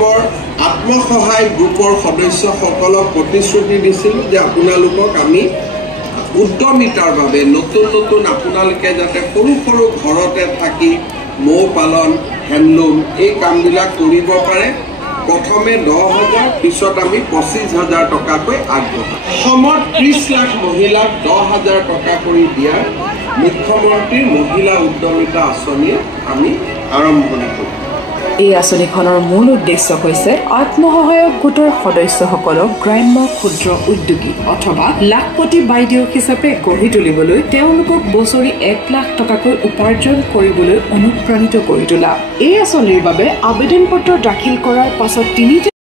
অসমৰ আত্মসহায়ক গ্ৰুপৰ সদস্যসকলক প্ৰতিশ্ৰুতি দিছিলোঁ যে আপোনালোকক আমি উদ্যমিতাৰ বাবে নতুন নতুন আপোনালোকে যাতে সৰু সৰু ঘৰতে থাকি মৌ পালন হেণ্ডলুম এই কামবিলাক কৰিব পাৰে প্ৰথমে 10,000 পিছত আমি 25,000 টকাকৈ আগবঢ়াম অসমত 30 লাখ মহিলাক 10,000 টকা কৰি দিয়াৰ মুখ্যমন্ত্ৰীৰ মহিলা উদ্যমিতা আঁচনি আমি আৰম্ভণি কৰিম এই আঁচনিখনৰ মূল উদ্দেশ্য হৈছে আত্মসহায়ক গোটৰ সদস্যসকলক গ্ৰাম্য ক্ষুদ্ৰ উদ্যোগী অথবা লাখপতি বাইদেউ হিচাপে গঢ়ি তুলিবলৈ তেওঁলোকক বছৰি 1 লাখ টকাকৈ উপাৰ্জন কৰিবলৈ অনুপ্ৰাণিত কৰি তোলা এই আঁচনিৰ বাবে আবেদন পত্ৰ দাখিল কৰাৰ পাছত 3